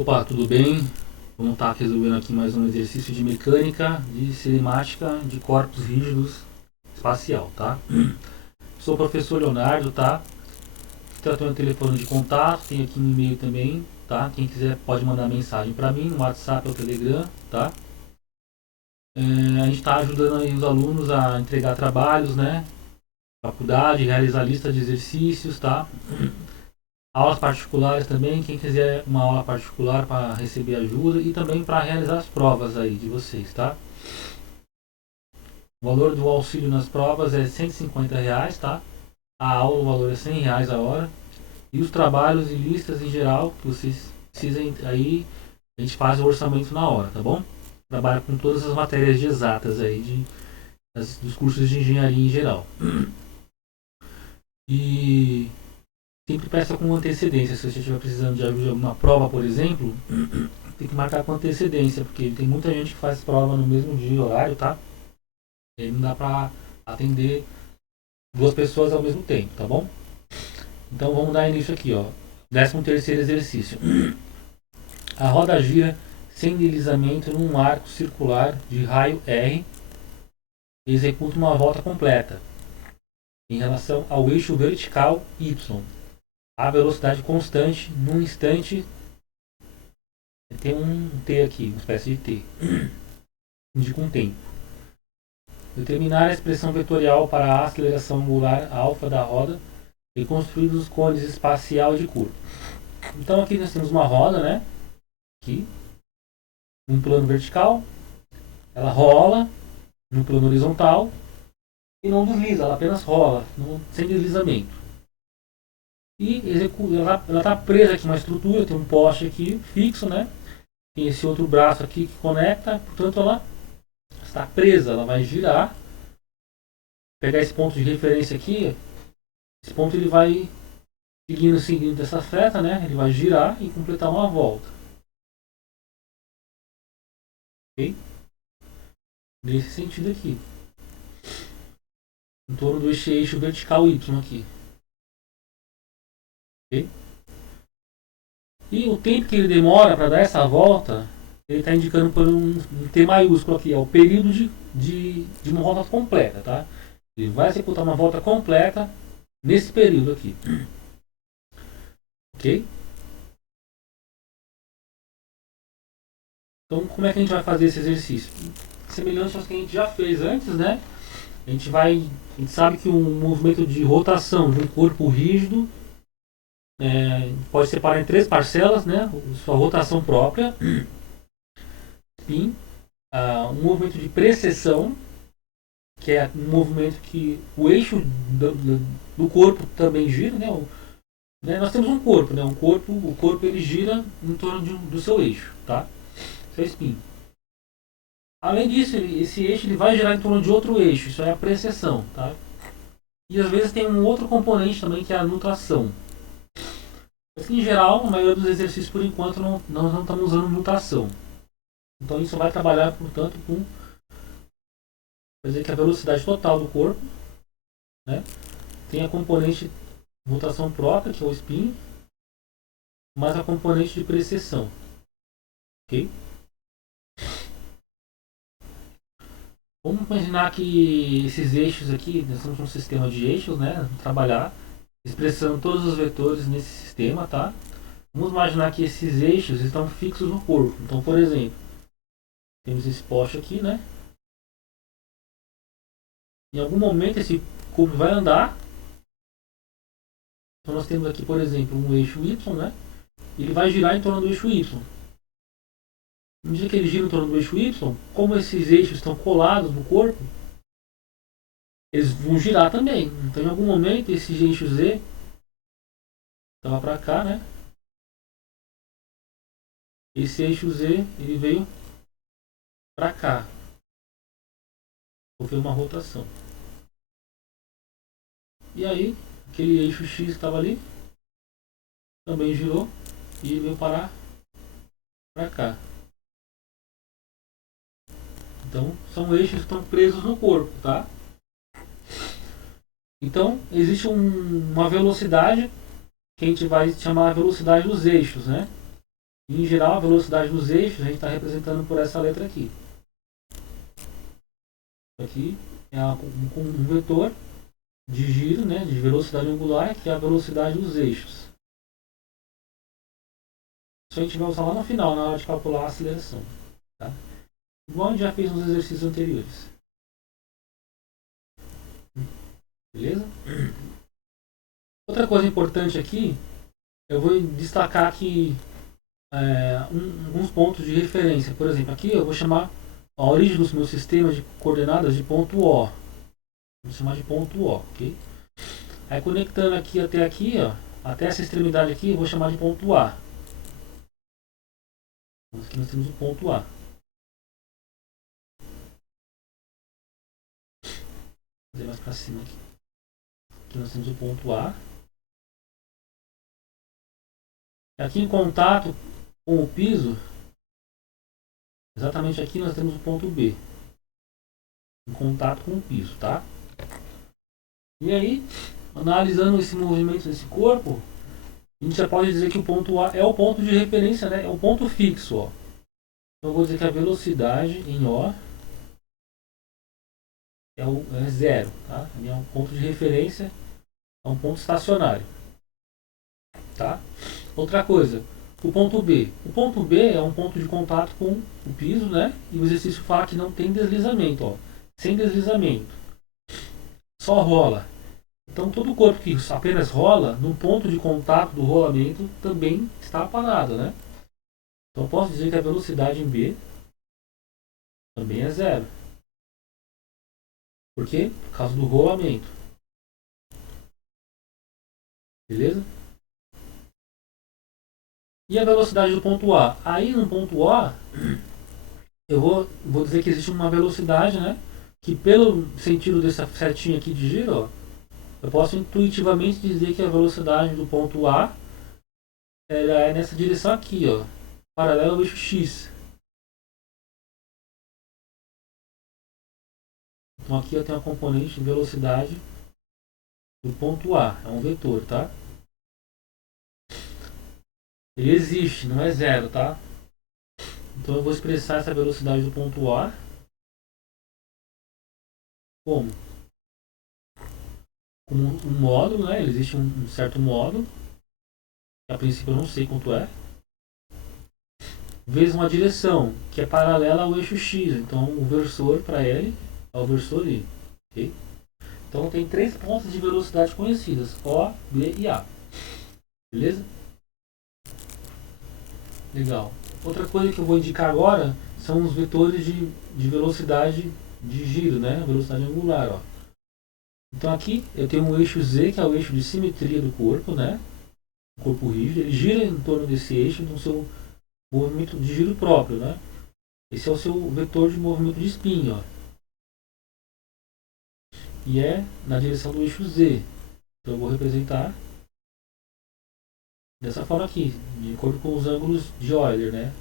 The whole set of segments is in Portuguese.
Opa, tudo bem? Vamos estar resolvendo aqui mais um exercício de mecânica de cinemática de corpos rígidos espacial, tá? Sou o professor Leonardo, tá? Tratando o telefone de contato, tem aqui um e-mail também, tá? Quem quiser pode mandar mensagem para mim no WhatsApp ou Telegram, tá? A gente está ajudando aí os alunos a entregar trabalhos, né? Faculdade, realizar lista de exercícios, tá? Aulas particulares também, quem quiser uma aula particular para receber ajuda e também para realizar as provas aí de vocês, tá? O valor do auxílio nas provas é R$ 150, tá? A aula, o valor é R$ 100 a hora. E os trabalhos e listas em geral que vocês precisem aí, a gente faz o orçamento na hora, tá bom? Trabalha com todas as matérias de exatas aí, dos cursos de engenharia em geral. E sempre peça com antecedência. Se você estiver precisando de ajuda em alguma prova, por exemplo, tem que marcar com antecedência, porque tem muita gente que faz prova no mesmo dia e horário, tá? E aí não dá pra atender duas pessoas ao mesmo tempo, tá bom? Então vamos dar início aqui, ó. 13º exercício. A roda gira sem deslizamento num arco circular de raio R e executa uma volta completa em relação ao eixo vertical Y. A velocidade constante num instante tem um T aqui, uma espécie de T. Indica um tempo. Determinar a expressão vetorial para a aceleração angular alfa da roda e construir os cones espacial de curva. Então aqui nós temos uma roda, né? Aqui, um plano vertical, ela rola no plano horizontal e não desliza, ela apenas rola, sem deslizamento. E ela está presa aqui uma estrutura, tem um poste aqui fixo, né? Tem esse outro braço aqui que conecta, portanto ela está presa, ela vai girar. Pegar esse ponto de referência aqui, esse ponto ele vai seguindo essa seta, né? Ele vai girar e completar uma volta. Ok? Nesse sentido aqui. Em torno do eixo vertical Y aqui. Ok? E o tempo que ele demora para dar essa volta, ele está indicando por um T maiúsculo aqui, é o período de uma volta completa, tá? Ele vai executar uma volta completa nesse período aqui. Ok? Então, como é que a gente vai fazer esse exercício? Semelhante aos que a gente já fez antes, né? A gente sabe que um movimento de rotação de um corpo rígido pode separar em três parcelas, né? Sua rotação própria, spin, um movimento de precessão, que é um movimento que o eixo do corpo também gira, né? Nós temos um corpo, né? O corpo ele gira em torno do seu eixo, tá? Seu spin. Além disso, esse eixo ele vai girar em torno de outro eixo, isso é a precessão, tá? E às vezes tem um outro componente também que é a nutração. Mas, em geral, a maioria dos exercícios por enquanto nós não estamos usando nutação. Então isso vai trabalhar, portanto, com dizer que a velocidade total do corpo, né, tem a componente de rotação própria, que é o spin, mais a componente de precessão. Ok? Vamos imaginar que esses eixos aqui, nós temos um sistema de eixos, né? Vamos trabalhar expressando todos os vetores nesse sistema, tá? Vamos imaginar que esses eixos estão fixos no corpo. Então, por exemplo, temos esse poste aqui, né? Em algum momento esse corpo vai andar. Então nós temos aqui, por exemplo, um eixo Y, né? Ele vai girar em torno do eixo Y. No dia que ele gira em torno do eixo Y, como esses eixos estão colados no corpo, eles vão girar também. Então, em algum momento, esse eixo Z estava para cá, né? Esse eixo Z ele veio para cá. Houve uma rotação. E aí, aquele eixo X que estava ali também girou e veio parar para cá. Então, são eixos que estão presos no corpo, tá? Então, existe uma velocidade que a gente vai chamar a velocidade dos eixos, né? E, em geral, a velocidade dos eixos a gente está representando por essa letra aqui. Aqui é um vetor de giro, né, de velocidade angular, que é a velocidade dos eixos. Isso a gente vai usar lá no final, na hora de calcular a aceleração. Tá? Igual a gente já fez nos exercícios anteriores. Beleza? Outra coisa importante aqui, eu vou destacar aqui alguns pontos de referência. Por exemplo, aqui eu vou chamar a origem dos meus sistemas de coordenadas de ponto O. Vou chamar de ponto O, ok? Aí conectando aqui, ó, até essa extremidade aqui, eu vou chamar de ponto A. Aqui nós temos o ponto A. Vou fazer mais para cima aqui. Aqui nós temos o ponto A. Aqui em contato com o piso, exatamente aqui nós temos o ponto B. Em contato com o piso, tá? E aí, analisando esse movimento desse corpo, a gente já pode dizer que o ponto A é o ponto de referência, né? É o ponto fixo, ó. Então eu vou dizer que a velocidade em O é zero, tá? É um ponto de referência, é um ponto estacionário, tá? Outra coisa, o ponto B. O ponto B é um ponto de contato com o piso, né? E o exercício fala que não tem deslizamento, ó. Sem deslizamento. Só rola. Então todo corpo que apenas rola, no ponto de contato do rolamento, também está parado, né? Então eu posso dizer que a velocidade em B também é zero. Por quê? Por causa do rolamento. Beleza? E a velocidade do ponto A? Aí no ponto A, eu vou dizer que existe uma velocidade, né? Que pelo sentido dessa setinha aqui de giro, ó, eu posso intuitivamente dizer que a velocidade do ponto A ela é nessa direção aqui, ó, paralela ao eixo X. Então aqui eu tenho a componente de velocidade do ponto A, é um vetor, tá? Ele existe, não é zero, tá? Então eu vou expressar essa velocidade do ponto A como? Como um módulo, né? Ele existe um certo módulo, que a princípio eu não sei quanto é, vezes uma direção que é paralela ao eixo X. Então o versor para ele é o versor Y. Okay? Então tem três pontos de velocidade conhecidas, O, B e A. Beleza? Legal. Outra coisa que eu vou indicar agora são os vetores de velocidade de giro, né? Velocidade angular, ó. Então aqui eu tenho um eixo Z, que é o eixo de simetria do corpo, né? O corpo rígido, ele gira em torno desse eixo no seu movimento de giro próprio, né? Esse é o seu vetor de movimento de spin, ó. E é na direção do eixo Z. Então eu vou representar dessa forma aqui, de acordo com os ângulos de Euler, né?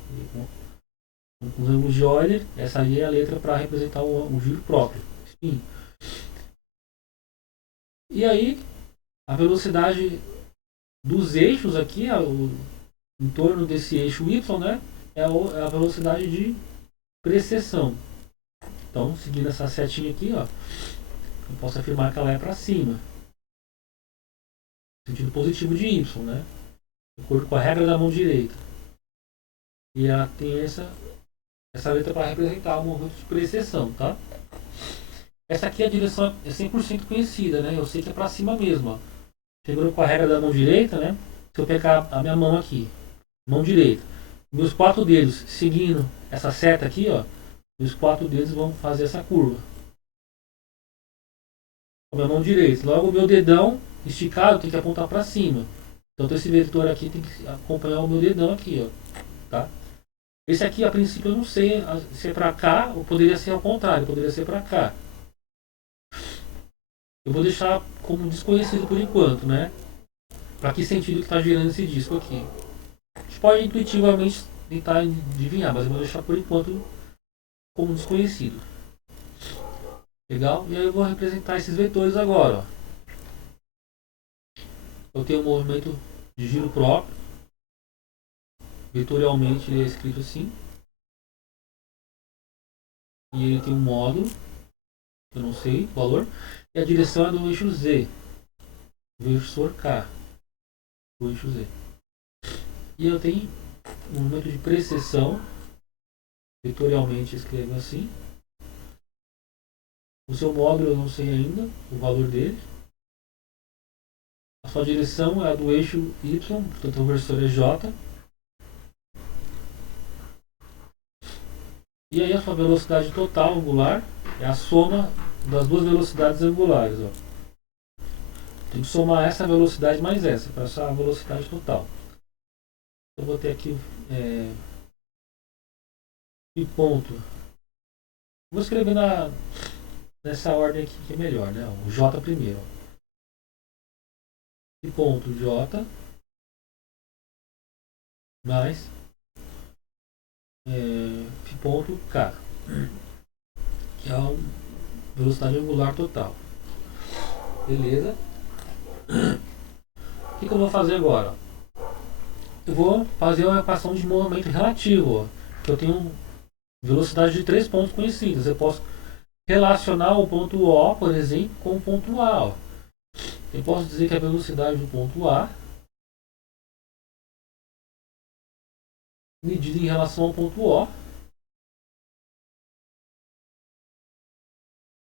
Com os ângulos de Euler, essa aí é a letra para representar o giro próprio, spin. E aí, a velocidade dos eixos aqui, em torno desse eixo Y, né? É a velocidade de precessão. Então, seguindo essa setinha aqui, ó, eu posso afirmar que ela é para cima. Sentido positivo de Y, né? De acordo com a regra da mão direita. E ela tem essa letra para representar o movimento de precessão, tá? Essa aqui a direção é 100% conhecida, né? Eu sei que é para cima mesmo, ó. Chegando com a regra da mão direita, né? Se eu pegar a minha mão aqui, mão direita, meus 4 dedos seguindo essa seta aqui, ó, meus 4 dedos vão fazer essa curva. Com a minha mão direita. Logo o meu dedão esticado tem que apontar para cima. Então esse vetor aqui tem que acompanhar o meu dedão aqui, ó, tá? Esse aqui a princípio eu não sei se é para cá ou poderia ser ao contrário, poderia ser para cá. Eu vou deixar como desconhecido por enquanto, né? Para que sentido que está girando esse disco aqui. A gente pode intuitivamente tentar adivinhar, mas eu vou deixar por enquanto como desconhecido. Legal? E aí eu vou representar esses vetores agora, ó. Eu tenho um movimento de giro próprio. vetorialmente ele é escrito assim. E ele tem um módulo, eu não sei o valor, e a direção é do eixo Z, versor K, do eixo Z. E eu tenho um momento de precessão, vetorialmente escrevo assim. O seu módulo eu não sei ainda o valor dele. A sua direção é a do eixo Y, portanto o versor é J. E aí a sua velocidade total angular é a soma das duas velocidades angulares. Ó. Tem que somar essa velocidade mais essa, para essa velocidade total. Eu vou ter aqui e ponto. Vou escrever nessa ordem aqui que é melhor, né? O J primeiro. E ponto J mais ponto K, que é a velocidade angular total. Beleza? O que eu vou fazer agora? Eu vou fazer uma equação de movimento relativo, ó, que eu tenho velocidade de 3 pontos conhecidos. Eu posso relacionar o ponto O, por exemplo, com o ponto A. Ó. Eu posso dizer que a velocidade do ponto A medida em relação ao ponto O,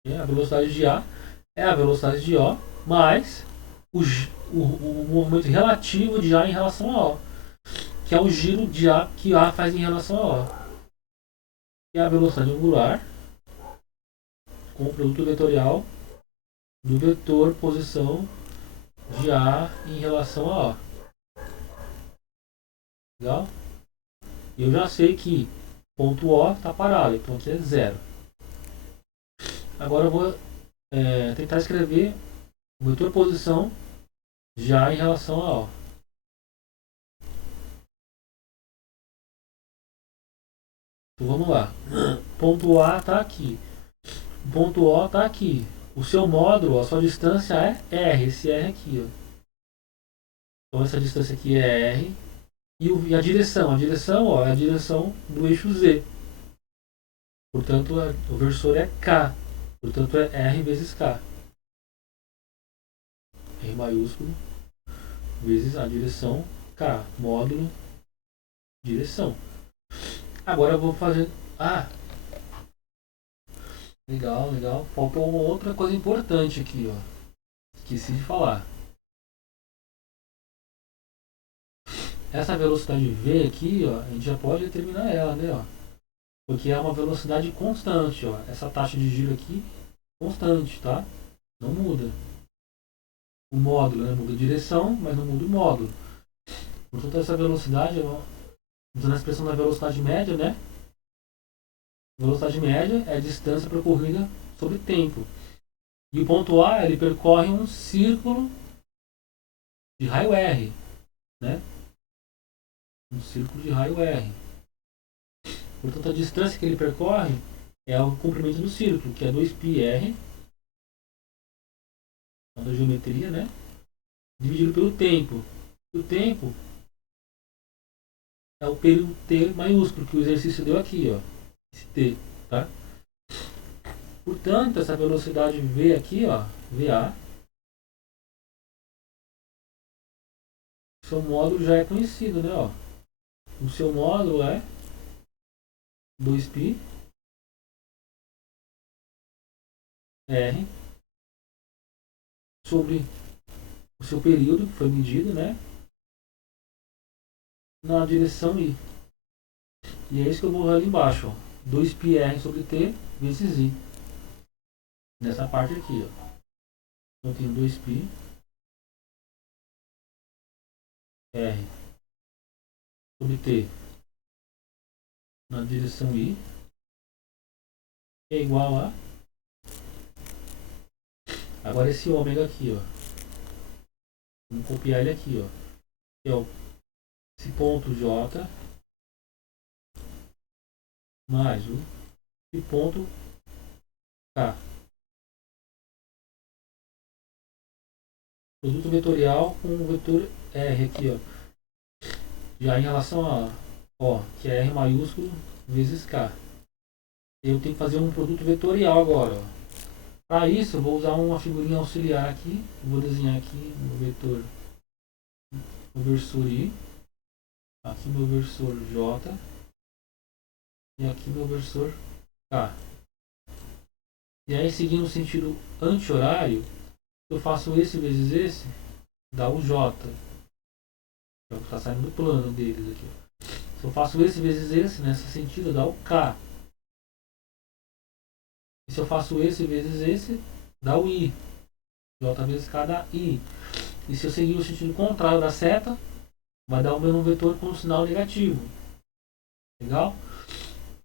a velocidade de A é a velocidade de O, mais o movimento relativo de A em relação a O, que é o giro de A que A faz em relação a O. Que é a velocidade angular com o produto vetorial do vetor posição de A em relação a O. Legal? E eu já sei que ponto O está parado, então aqui é zero. Agora eu vou tentar escrever o vetor posição de A em relação a O. Então vamos lá. Ponto A está aqui. O ponto O está aqui. O seu módulo, a sua distância é R, esse R aqui. Ó. Então essa distância aqui é R. E a direção? A direção ó, é a direção do eixo Z. Portanto, o versor é K. Portanto, é R vezes K. R maiúsculo vezes a direção K. Módulo, direção. Agora eu vou fazer... Legal, legal. Faltou uma outra coisa importante aqui, ó. Esqueci de falar. Essa velocidade V aqui, ó, a gente já pode determinar ela, né, ó. Porque é uma velocidade constante, ó. Essa taxa de giro aqui, constante, tá? Não muda. O módulo, né, muda a direção, mas não muda o módulo. Portanto, essa velocidade, ó, usando a expressão da velocidade média, né? Velocidade média é a distância percorrida sobre tempo. E o ponto A, ele percorre um círculo de raio R, né? Um círculo de raio R. Portanto, a distância que ele percorre é o comprimento do círculo, que é 2πr, da geometria, né? Dividido pelo tempo. O tempo é o período T maiúsculo, que o exercício deu aqui, ó. Esse T, tá? Portanto, essa velocidade V aqui, ó, VA, seu módulo já é conhecido, né, ó. O seu módulo é 2π R sobre o seu período que foi medido, né, na direção I. E é isso que eu vou ali embaixo, ó. 2πr sobre T vezes I. Nessa parte aqui, ó. Eu tenho 2π R sobre T na direção I é igual a... Agora esse ômega aqui, ó. Vamos copiar ele aqui, ó. Que é esse ponto J mais o ponto K. Produto vetorial com o vetor R aqui, ó. Já em relação a ó, que é R maiúsculo vezes K. Eu tenho que fazer um produto vetorial agora, ó. Para isso, eu vou usar uma figurinha auxiliar aqui. Vou desenhar aqui no vetor, o versor I. Aqui meu versor J. E aqui meu versor K. E aí, seguindo o sentido anti-horário, eu faço esse vezes esse, dá o J. É o que está saindo do plano deles aqui. Se eu faço esse vezes esse, nesse sentido, dá o K. E se eu faço esse vezes esse, dá o I. J vezes K dá I. E se eu seguir o sentido contrário da seta, vai dar o mesmo vetor com sinal negativo. Legal?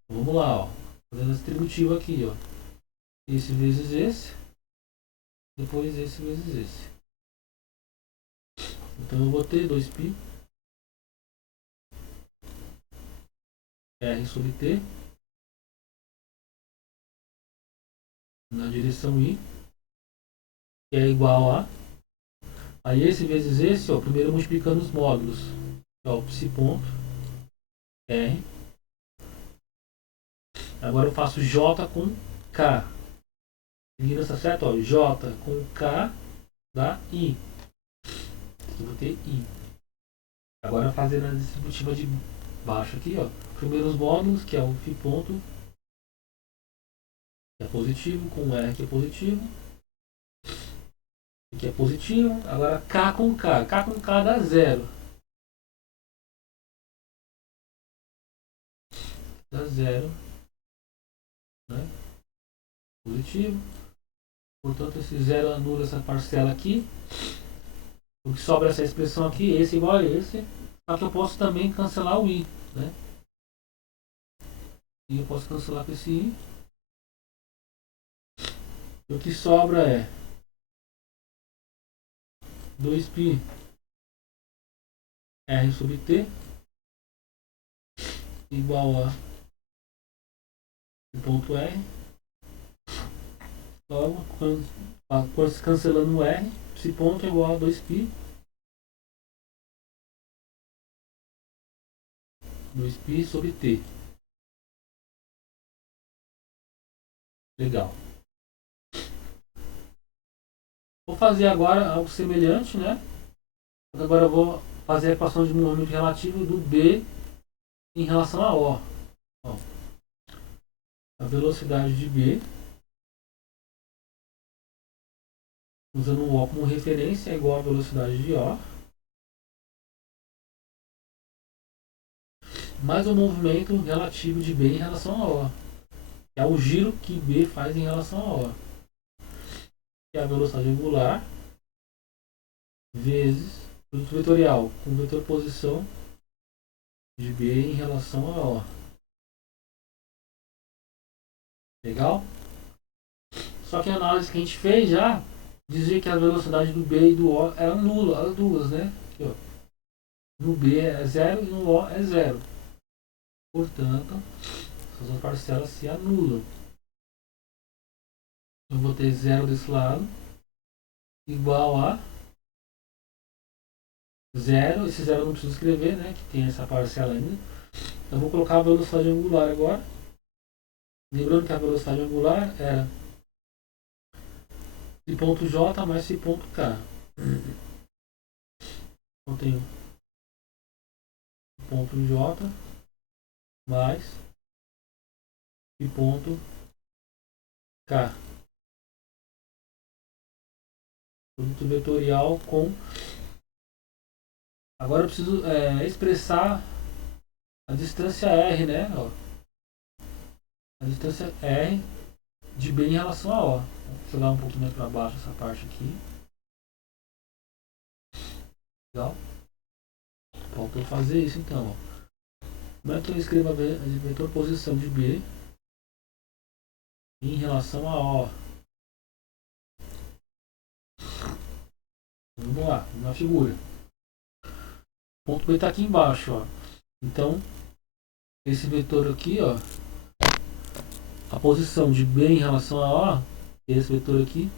Então, vamos lá, ó. Fazendo a distributiva aqui, ó. Esse vezes esse. Depois esse vezes esse. Então eu vou ter 2π R sobre T na direção I, que é igual a... Aí esse vezes esse, ó, primeiro multiplicando os módulos. Ó, psi ponto R. Agora eu faço J com K. Seguindo essa seta, ó, J com K dá I. Aqui eu vou ter I. Agora fazendo a distributiva de baixo aqui, ó. Primeiros módulos, que é o φ ponto, que é positivo, com R que é positivo. Aqui é positivo. Agora K com K. K com K dá 0. Dá 0. Né? Positivo. Portanto, esse 0 anula essa parcela aqui. O que sobra essa expressão aqui, esse igual a esse. Só que eu posso também cancelar o I. Né? E eu posso cancelar com esse I. E o que sobra é 2π R sobre T igual a ponto R. Logo, cancelando o R, esse ponto é igual a 2π sobre T. Legal. Vou fazer agora algo semelhante, né? Agora eu vou fazer a equação de momento relativo do B em relação a O. Ó, a velocidade de B, usando o O como referência, é igual à velocidade de O, mais o movimento relativo de B em relação a O. É o giro que B faz em relação a O. Que é a velocidade angular vezes produto vetorial com vetor posição de B em relação a O. Legal? Só que a análise que a gente fez já dizia que a velocidade do B e do O eram nulas, as duas, né? Aqui, ó. No B é 0 e no O é 0. Portanto, essas duas parcelas se anulam. Eu vou ter 0 desse lado igual a 0. Esse 0 eu não preciso escrever, né? Que tem essa parcela ainda. Eu vou colocar a velocidade angular agora. Lembrando que a velocidade angular era π ponto J mais π ponto K. Então tenho π ponto J mais π ponto K. Produto vetorial com... Agora eu preciso expressar a distância R, né? Ó. A distância R de B em relação a O. Vou jogar um pouquinho mais para baixo essa parte aqui. Legal? Falta eu fazer isso então. Ó. Como é que eu escrevo a vetor posição de B em relação a O? Vamos lá, na figura. O ponto B está aqui embaixo, ó. Então, esse vetor aqui, ó, a posição de B em relação a O, esse vetor aqui,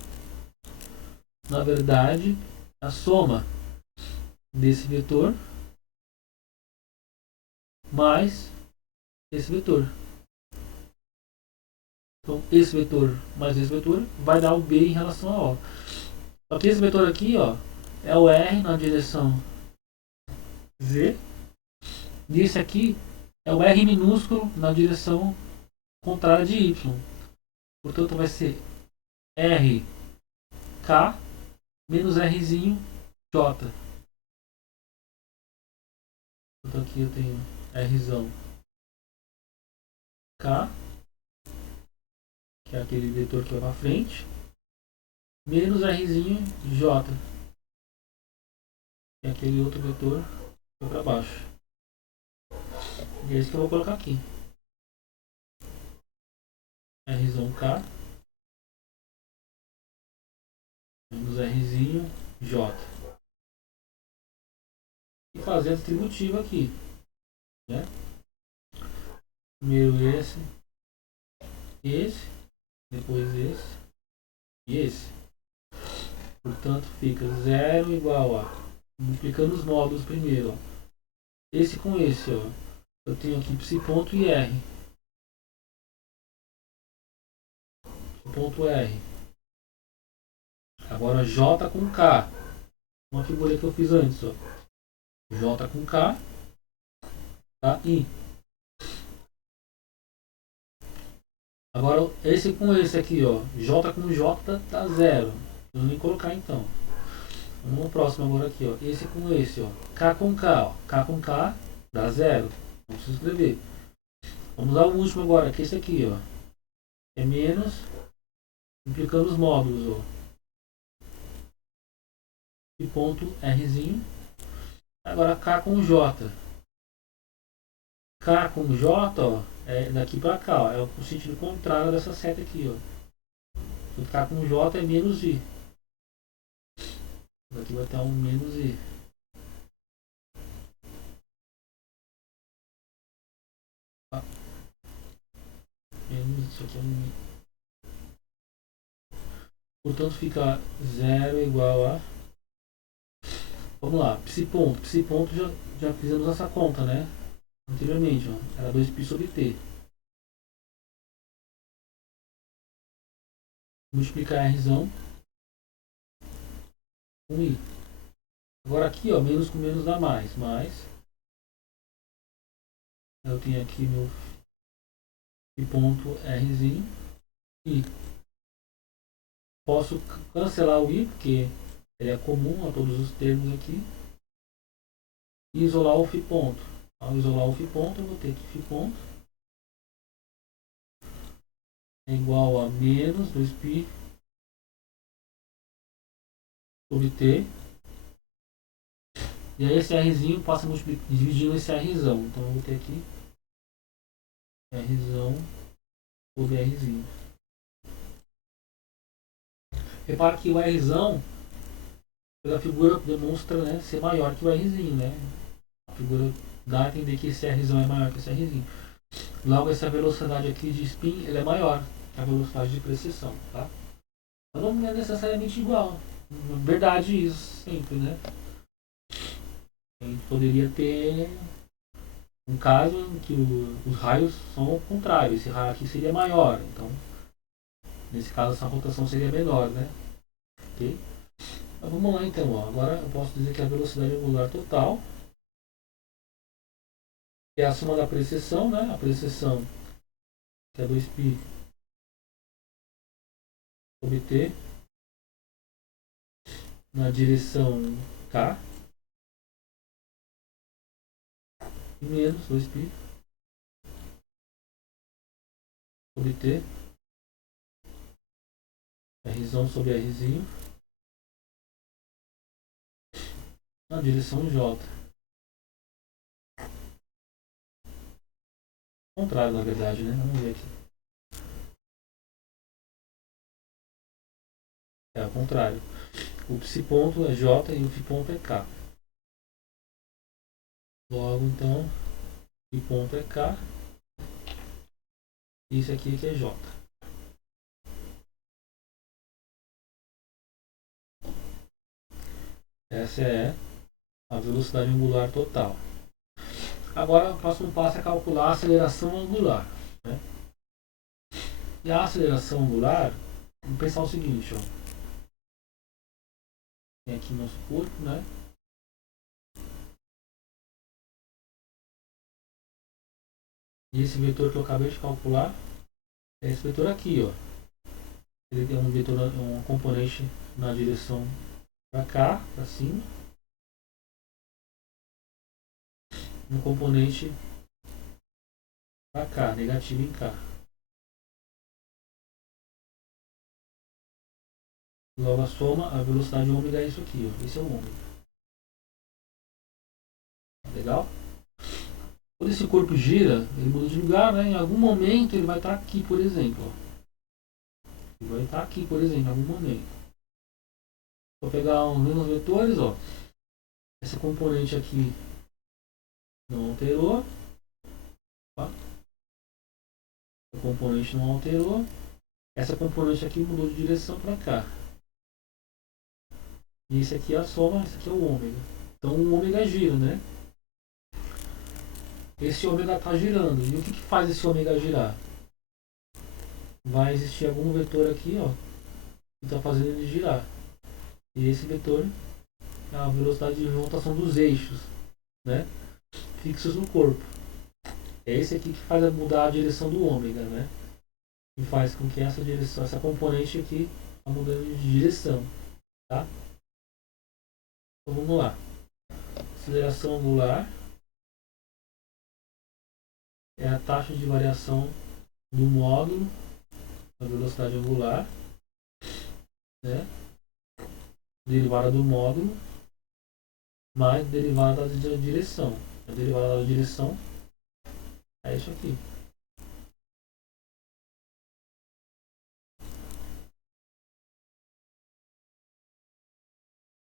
na verdade, a soma desse vetor mais esse vetor. Então, esse vetor mais esse vetor vai dar o B em relação a O. Só que esse vetor aqui, ó, é o R na direção Z. E esse aqui é o R minúsculo na direção contrária de Y. Portanto, vai ser RK menos Rzinho J. Então aqui eu tenho Rzão K, que é aquele vetor que vai para frente, menos Rzinho J, que é aquele outro vetor que vai para baixo. E é isso que eu vou colocar aqui. Rzão K menos Rzinho J. E fazer a distributiva aqui, né? Primeiro esse, depois esse e esse. Portanto, fica 0 igual a, multiplicando os módulos primeiro, ó, esse com esse, ó, eu tenho aqui psi ponto e R. Psi ponto R. Agora J com K. Uma figura que eu fiz antes, ó. J com K, tá? I. Agora esse com esse aqui, ó. J com J dá 0. Eu não vou nem colocar então. Vamos no próximo agora aqui, ó. Esse com esse, ó. K com K, ó. K com K dá 0. Não preciso escrever. Vamos ao último agora, que é esse aqui, ó. É menos, implicando os módulos, ó. E ponto Rzinho. Agora K com J. K com J, ó, é daqui para cá, ó, é o sentido contrário dessa seta aqui, ó. O K com J é menos I. Aqui vai ter um menos I. Menos isso aqui é um. Portanto fica 0 igual a. Vamos lá, psi ponto. Psi ponto já fizemos essa conta, né? Anteriormente, ó, era 2π sobre t. Multiplicar Rzão com I. Agora aqui, ó, menos com menos dá mais. Mais. Eu tenho aqui meu psi ponto Rzinho. I. Posso cancelar o I, porque ele é comum a todos os termos aqui. E isolar o φ ponto. Ao isolar o φ ponto, eu vou ter que φ ponto é igual a menos 2π sobre t. E aí esse Rzinho passa dividindo esse Rzão. Então eu vou ter aqui Rzão sobre Rzinho. Repara que o Rzão, pela figura, demonstra, né, ser maior que o Rzinho, né? A figura dá a entender que esse Rzão é maior que esse Rzinho. Logo, essa velocidade aqui de spin ele é maior que a velocidade de precessão, tá? Então não é necessariamente igual. Verdade isso sempre, né? A gente poderia ter um caso em que os raios são ao contrário. Esse raio aqui seria maior. Então, nesse caso, essa rotação seria menor, né? Ok? Então, vamos lá então. Ó. Agora eu posso dizer que a velocidade angular total é a soma da precessão, né? A precessão que é 2π sobre t na direção K e menos 2π sobre t Rzão sobre Rzinho na direção J. Contrário, na verdade, né? Vamos ver aqui. É ao contrário. O psi ponto é J e o φ ponto é K. Logo, então, φ ponto é K. Isso aqui que é J. Essa é a velocidade angular total. Agora o próximo passo é calcular a aceleração angular, né? E a aceleração angular, vamos pensar o seguinte, ó. Tem aqui nosso corpo, né? E esse vetor que eu acabei de calcular é esse vetor aqui, ó. Ele tem um vetor, um componente na direção para cá, para cima, um componente para cá, negativo em cá. Logo a soma, a velocidade ômega é isso aqui, ó. Esse é o ômega. Legal? Quando esse corpo gira, ele muda de lugar, né? Em algum momento ele vai estar aqui, por exemplo. Ó. Ele vai estar aqui, por exemplo, em algum momento. Vou pegar os mesmos vetores, ó. Esse componente aqui não alterou. Tá? O componente não alterou. Essa componente aqui mudou de direção para cá. E esse aqui é a soma, esse aqui é o ômega. Então o ômega gira, né? Esse ômega está girando. E o que faz esse ômega girar? Vai existir algum vetor aqui, ó, que está fazendo ele girar. E esse vetor é a velocidade de rotação dos eixos, né? Fixos no corpo. É esse aqui que faz mudar a direção do ômega, né? E faz com que essa direção, essa componente aqui, está mudando de direção, tá? Então vamos lá. Aceleração angular é a taxa de variação do módulo da velocidade angular, né? Derivada do módulo mais derivada da direção. A derivada da direção é isso aqui.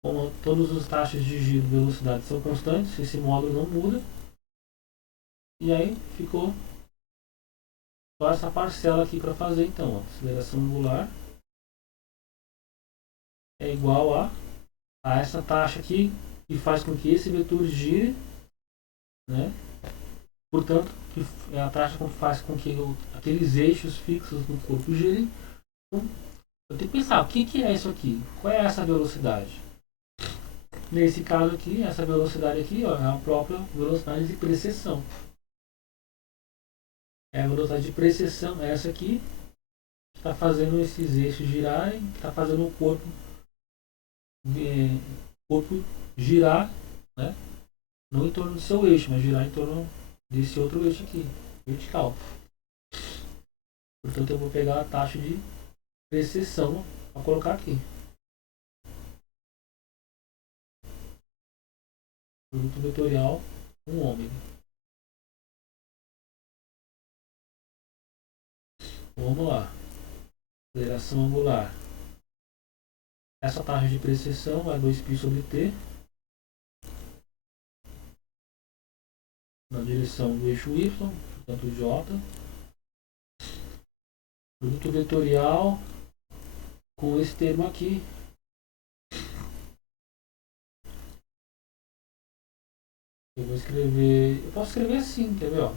Como todas as taxas de giro e velocidade são constantes, esse módulo não muda. E aí ficou só essa parcela aqui para fazer. Então, ó, aceleração angular é igual a essa taxa aqui, que faz com que esse vetor gire, né? Portanto, que é a taxa que faz com que aqueles eixos fixos do corpo girem. Então, eu tenho que pensar, o que é isso aqui? Qual é essa velocidade? Nesse caso aqui, essa velocidade aqui, ó, é a própria velocidade de precessão. É a velocidade de precessão, essa aqui, que está fazendo esses eixos girarem, está fazendo o corpo girar, né? Não em torno do seu eixo, mas girar em torno desse outro eixo aqui, vertical. Portanto, eu vou pegar a taxa de precessão para colocar aqui. Produto vetorial com ômega. Vamos lá. Aceleração angular. Essa taxa de precessão é 2π sobre t na direção do eixo y, portanto j. Produto vetorial com esse termo aqui. Eu vou escrever. Eu posso escrever assim, quer ver? Ó?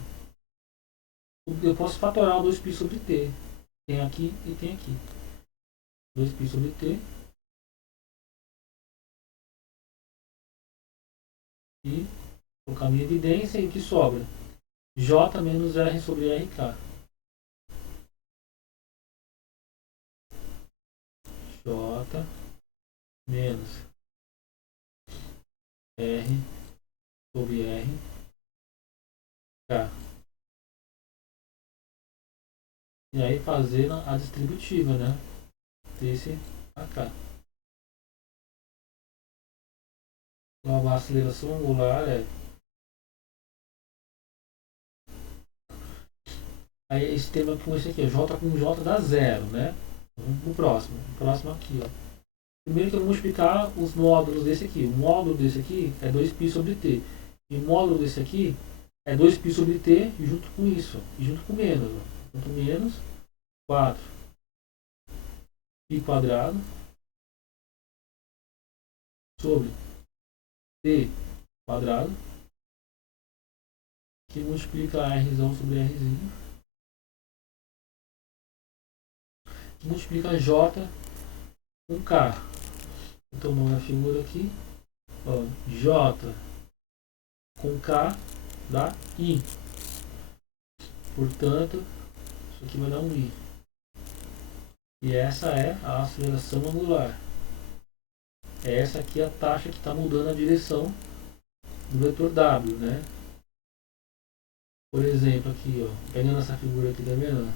Eu posso fatorar o 2π sobre t. Tem aqui e tem aqui. 2π sobre t. E colocar minha evidência e o que sobra? J menos R sobre RK. J menos R sobre RK. E aí fazer a distributiva, né? Desse AK. Então a aceleração angular é. Aí esse tema com esse aqui, J com J dá zero, né? Vamos pro próximo. O próximo aqui, ó. Primeiro que eu vou multiplicar os módulos desse aqui. O módulo desse aqui é 2π sobre t. E o módulo desse aqui é 2π sobre t junto com isso. E junto com menos. Ó. Junto com menos 4 π quadrado sobre t quadrado que multiplica Rzão sobre Rzinho, que multiplica J com K. Então, na figura aqui, ó, J com K dá I. Portanto, isso aqui vai dar um I. E essa é a aceleração angular. Essa aqui é a taxa que está mudando a direção do vetor W, né? Por exemplo, aqui, ó, pegando essa figura aqui, tá vendo?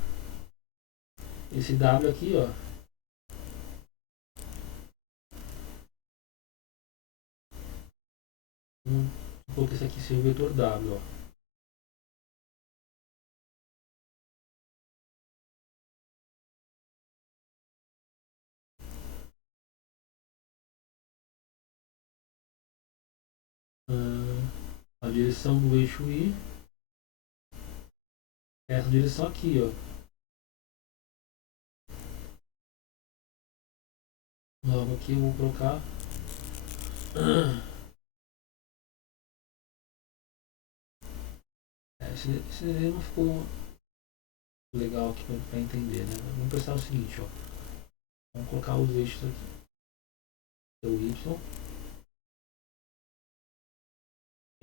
Esse W aqui, ó, vou que esse aqui seja o vetor W, ó. A direção do eixo I, essa direção aqui, ó. Logo aqui eu vou colocar esse desenho não ficou legal aqui para entender, né? Vamos pensar o seguinte, ó. Vamos colocar os eixos aqui. O Y.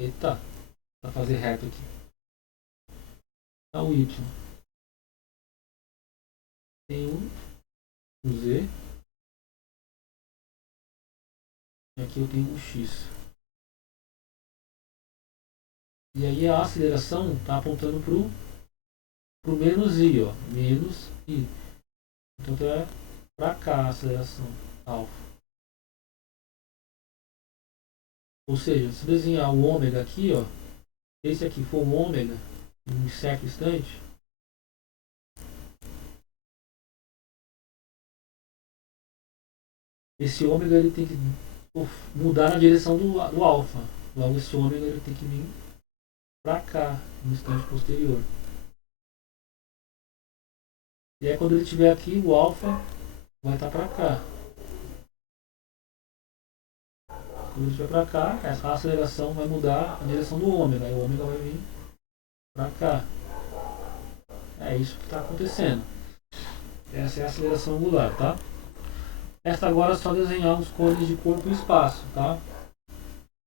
Eita, para fazer reto aqui. Tá o Y. Tem o Z. E aqui eu tenho o X. E aí a aceleração está apontando pro menos I, ó. Menos I. Então é para cá a aceleração alfa. Ou seja, se desenhar o ômega aqui, ó. Esse aqui for o ômega em um certo instante. Esse ômega ele tem que mudar na direção do alfa. Logo esse ômega ele tem que vir para cá no instante posterior. E aí quando ele estiver aqui, o alfa vai estar para cá. Quando ele estiver para cá, a aceleração vai mudar a direção do ômega. E o ômega vai vir para cá. É isso que está acontecendo. Essa é a aceleração angular, tá? Esta agora é só desenhar os cones de corpo e espaço, tá?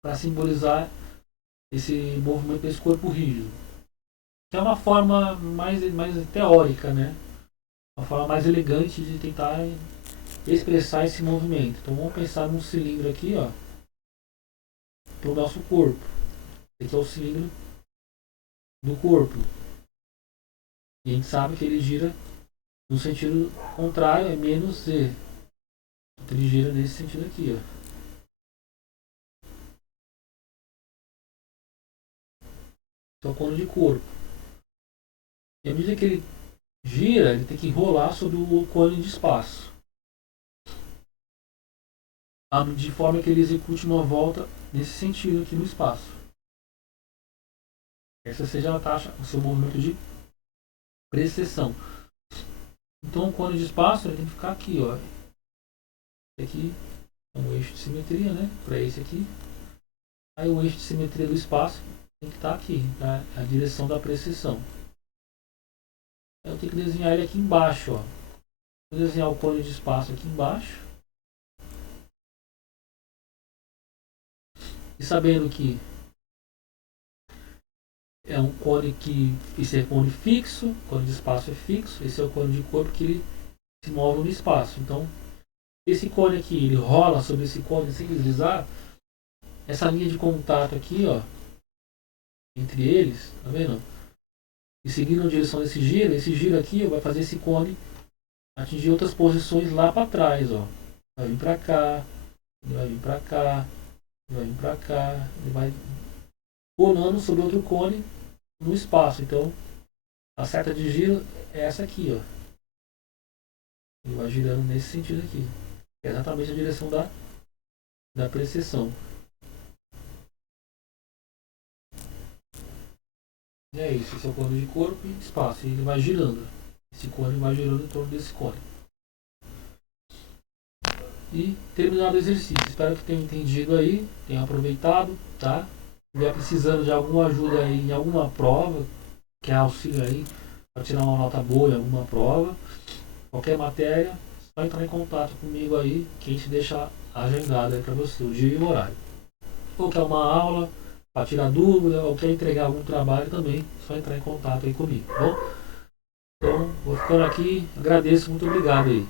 Para simbolizar esse movimento desse corpo rígido. Que é uma forma mais teórica, né? Uma forma mais elegante de tentar expressar esse movimento. Então vamos pensar num cilindro aqui, ó, para o nosso corpo. Esse aqui é o cilindro do corpo. E a gente sabe que ele gira no sentido contrário, é menos Z. Então ele gira nesse sentido aqui, ó. Esse é o cone de corpo. E à medida que ele gira, ele tem que rolar sobre o cone de espaço. De forma que ele execute uma volta nesse sentido aqui no espaço. Essa seja a taxa, o seu movimento de precessão. Então o cone de espaço ele tem que ficar aqui, ó. Esse aqui é um eixo de simetria, né? Para esse aqui. Aí o eixo de simetria do espaço tem que estar aqui, na direção da precessão. Eu tenho que desenhar ele aqui embaixo, ó. Vou desenhar o cone de espaço aqui embaixo. E sabendo que é um cone que esse é cone fixo, o cone de espaço é fixo, esse é o cone de corpo que ele se move no espaço. Então, esse cone aqui, ele rola sobre esse cone sem deslizar. Essa linha de contato aqui, ó, entre eles, tá vendo? E seguindo a direção desse giro, esse giro aqui ó, vai fazer esse cone atingir outras posições lá para trás, ó. Vai vir para cá, ele vai vir para cá, ele vai vir para cá, ele vai rolando sobre outro cone no espaço. Então, a seta de giro é essa aqui, ó. Ele vai girando nesse sentido aqui. É exatamente a direção da precessão. E é isso, esse é o cone de corpo e espaço. E ele vai girando. Esse cone vai girando em torno desse cone. E terminado o exercício. Espero que tenham entendido aí, tenham aproveitado, tá? estiver precisando de alguma ajuda aí em alguma prova, quer auxílio aí para tirar uma nota boa em alguma prova, qualquer matéria, só entrar em contato comigo aí, que a gente deixa agendado aí para você, o dia e o horário. Ou quer uma aula para tirar dúvida, ou quer entregar algum trabalho também, só entrar em contato aí comigo, tá bom? Então, vou ficando aqui, agradeço, muito obrigado aí.